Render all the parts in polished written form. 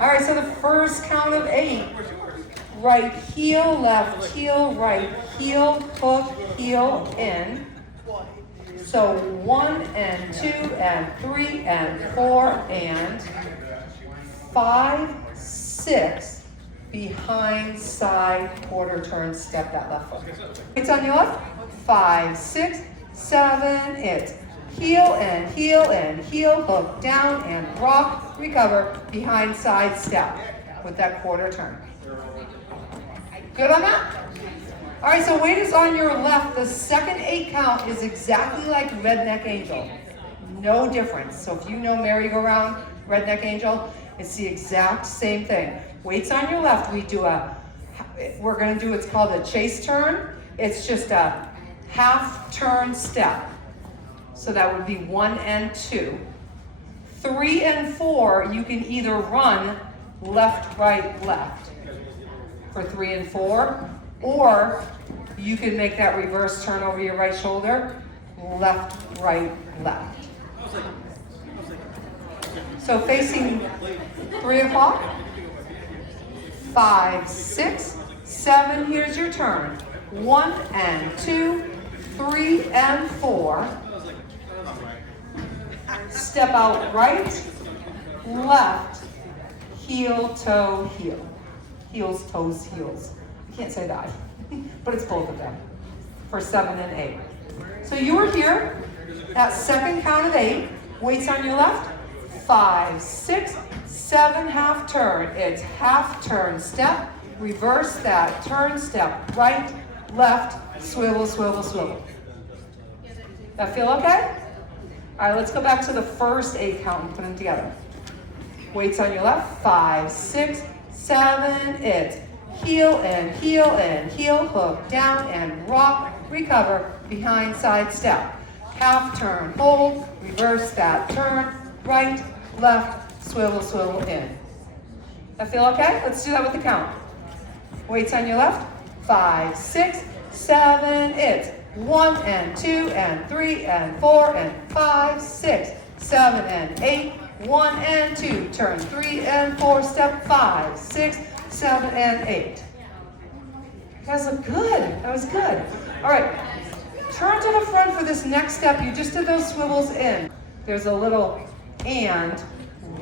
All right, so the first count of 8. Right heel, left heel, right heel, hook, heel, in. So 1 and 2 and 3 and 4 and 5, 6, behind, side, quarter turn, step that left foot. It's on your left. 5, 6, 7, it's heel and heel and heel, hook down and rock, recover, behind, side, step with that quarter turn. Good on that? All right, so weight is on your left. The second 8 count is exactly like Redneck Angel. No difference. So if you know merry-go-round, Redneck Angel, it's the exact same thing. Weight's on your left. We're going to do what's called a chase turn. It's just a half turn step. So that would be 1 and 2. 3 and 4, you can either run left, right, left for 3 and 4, or you can make that reverse turn over your right shoulder, left, right, left. So facing 3 o'clock, 5, 6, 7, here's your turn. 1 and 2, 3 and 4. Step out right, left, heel, toe, heel. Heels, toes, heels. I can't say that, but it's both of them for 7 and 8. So you were here, that second count of 8, weights on your left, 5, 6, 7, half turn. It's half turn step, reverse that, turn step, right, left, swivel, swivel, swivel. That feel okay? All right, let's go back to the first 8 count and put them together. Weights on your left, 5, 6, 7, it's heel and heel and heel, hook down and rock, recover, behind, side, step. Half turn, hold, reverse that, turn, right, left, swivel, swivel, in. That feel okay? Let's do that with the count. Weights on your left, 5, 6, 7, it's 1 and 2 and 3 and 4 and 5, 6, 7 and 8, 1 and 2, turn 3 and 4, step 5, 6, 7 and 8. You guys look good. That was good. All right, turn to the front for this next step. You just did those swivels in. There's a little and,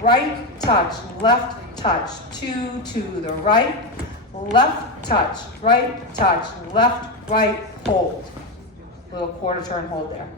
right touch, left touch, 2 to the right, left touch, left, right, hold. Little quarter turn hold there.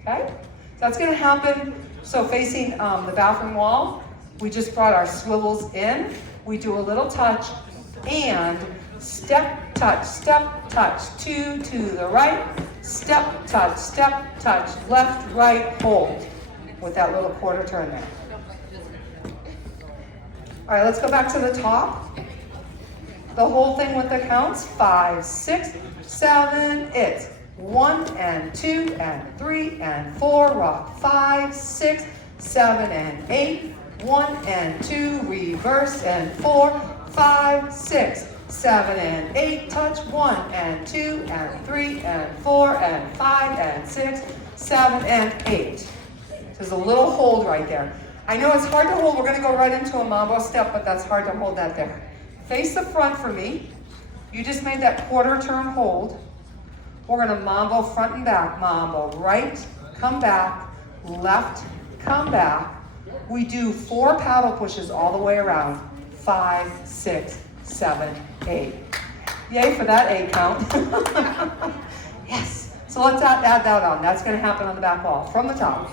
Okay? That's going to happen. So facing the bathroom wall, we just brought our swivels in. We do a little touch and step, touch, 2 to the right, step, touch, left, right, hold with that little quarter turn there. All right, let's go back to the top. The whole thing with the counts, 5, 6, 7, it's 1 and 2 and 3 and 4, rock 5, 6, 7 and 8, 1 and 2, reverse and 4, 5, 6, 7 and 8, touch 1 and 2 and 3 and 4 and 5 and 6, 7 and 8. There's a little hold right there. I know it's hard to hold. We're going to go right into a mambo step, but that's hard to hold that there. Face the front for me. You just made that quarter turn hold. We're going to mambo front and back. Mambo right, come back, left, come back. We do 4 paddle pushes all the way around. 5, 6, 7, 8. Yay for that 8 count. Yes. So let's add that on. That's going to happen on the back wall from the top.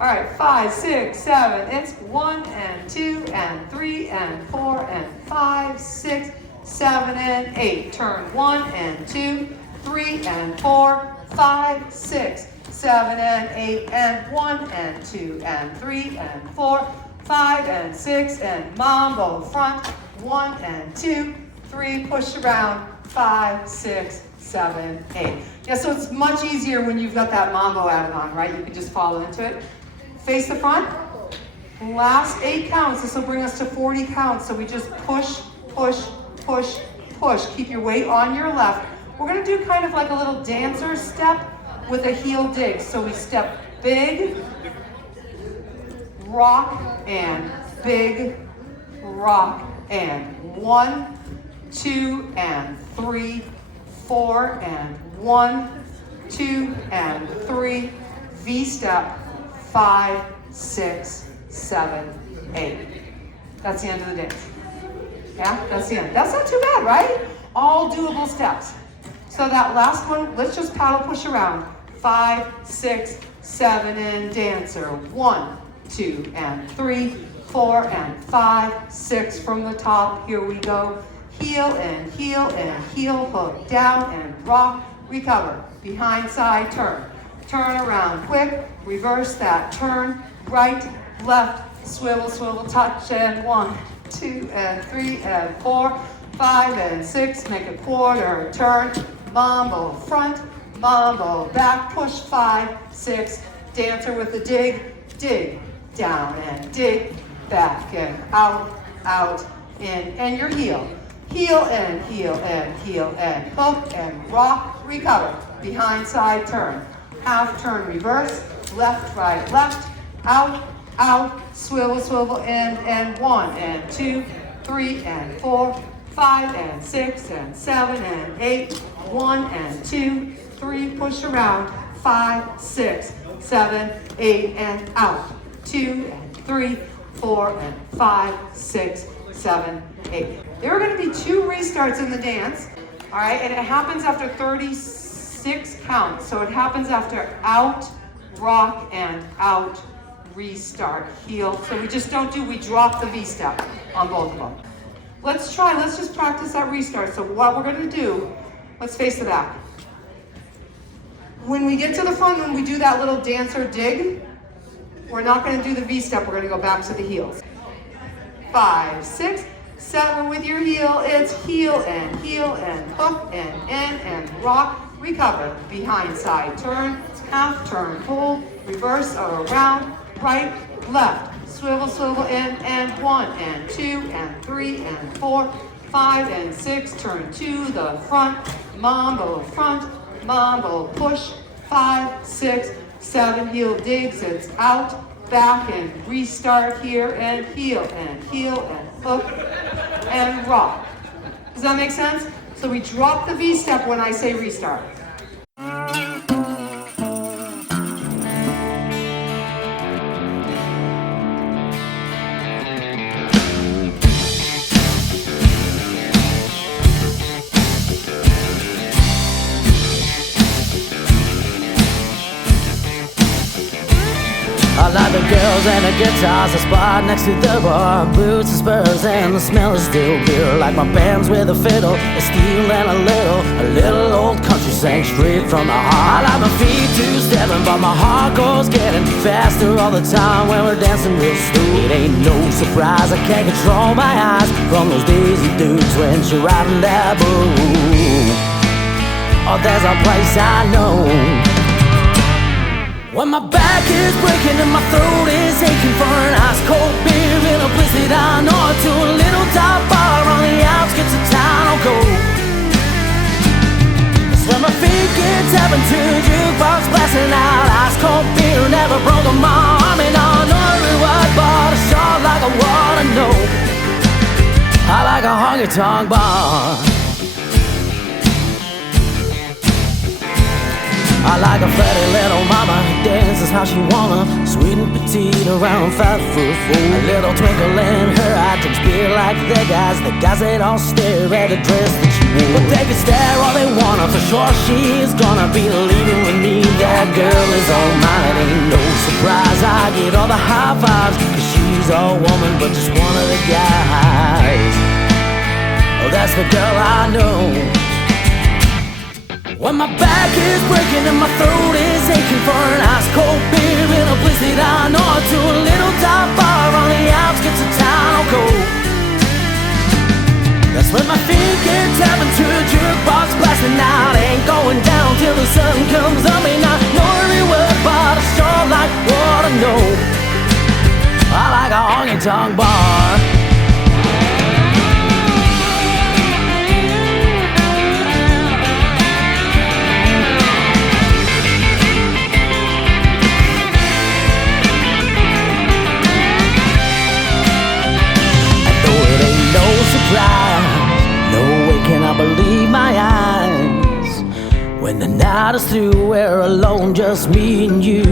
All right, 5, 6, 7. It's 1 and 2 and 3 and 4 and 5, 6, 7 and 8. Turn 1 and 2, 3 and 4, 5, 6, 7 and 8 and 1 and 2 and 3 and 4, 5 and 6 and mambo front. 1 and 2, 3, push around. 5, 6, 7, 8. Yeah, so it's much easier when you've got that mambo added on, right? You can just follow into it. Face the front. Last 8 counts. This will bring us to 40 counts. So we just push, push, push, push. Keep your weight on your left. We're going to do kind of like a little dancer step with a heel dig. So we step big, rock, and big rock, and 1, 2, and 3, 4, and 1, 2, and 3, V-step, 5, 6, 7, 8. That's the end of the dance. Yeah, that's the end. That's not too bad, right? All doable steps. So that last one, let's just paddle push around. 5, 6, 7, and dancer. 1, 2, and 3, 4, and 5, 6 from the top. Here we go. Heel and heel and heel, hook down and rock, recover. Behind side turn. Turn around quick, reverse that turn, right, left, swivel, swivel, touch, and 1, 2, and 3, and 4, 5, and 6, make a quarter turn, mambo front, mambo back, push 5, 6, dancer with the dig, down and dig, back and out, in, and your heel. Heel and heel and heel and hook and rock, recover. Behind side turn. Half turn reverse, left, right, left, out, swivel, swivel, in, and 1, and 2, 3, and 4, 5, and 6, and 7, and 8, 1, and 2, 3, push around, 5, 6, 7, 8, and out, 2, and 3, 4, and 5, 6, 7, 8. There are going to be 2 restarts in the dance, all right, and it happens after 36 counts. So it happens after out, rock, and out, restart, heel. So we just we drop the V-step on both of them. Let's just practice that restart. So what we're going to do, let's face the back. When we get to the front, when we do that little dancer dig, we're not going to do the V-step, we're going to go back to the heels. 5, 6, 7 with your heel, it's heel and hook and in and rock, recover, behind side turn, half turn, pull, reverse or around, right, left, swivel, swivel, in and 1 and 2 and 3 and 4, 5 and 6, turn to the front, mambo push, 5, 6, 7, heel digs, it's out, back and restart here and heel and hook and rock. Does that make sense? So we drop the V-step when I say restart. I like the girls and the guitars, the spot next to the bar, boots and spurs and the smell of still beer. Like my bands with a fiddle, a steel and a little old country sang straight from the heart. I like my feet two-stepping, but my heart goes getting faster all the time when we're dancing real slow. It ain't no surprise, I can't control my eyes from those daisy dudes when you're riding that bull. Oh, there's a place I know when my back is breaking and my throat is aching for an ice cold beer in a place that I know, to a little top bar on the outskirts of town I'll go. That's when my feet get tapping to a jukebox blasting out ice cold beer. Never broke my arm and I know every word, but I sure like I wanna know. I like a honky tonk bar. I like a fatty little mama who dances how she wanna, sweet and petite, around 5'4". A little twinkle in her eye, drinks beer like the guys that all stare at the dress that she wore. But they can stare all they wanna, for sure she is gonna be leaving with me. That girl is all mine, it ain't no surprise I get all the high vibes, cause she's all woman but just one of the guys. Oh, that's the girl I know. When my back is breaking and my throat is aching for an ice cold beer in a place that I know, to a little top bar on the outskirts of town I'll go. That's when my feet get tapping to a jukebox blasting out. Ain't going down till the sun comes up, and I know every word, but I sure like what I know. I like a honky tonk bar. when the night is through, we're alone, just me and you.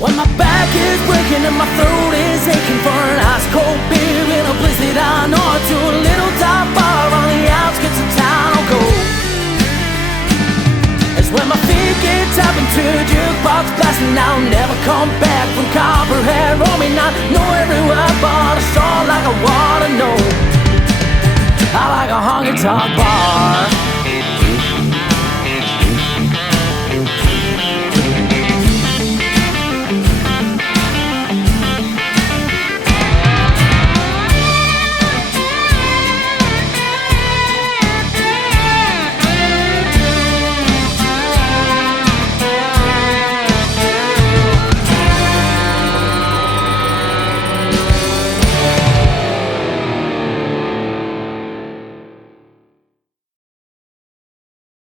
When my back is breaking and my throat is aching for an ice cold beer in a place that I know, to a little top bar on the outskirts of town I'll go. It's when my feet get tapping to a jukebox blasting, I'll never come back from Copperhead. Roll me not know every word, but it's all like I wanna know. I like a honky tonk bar.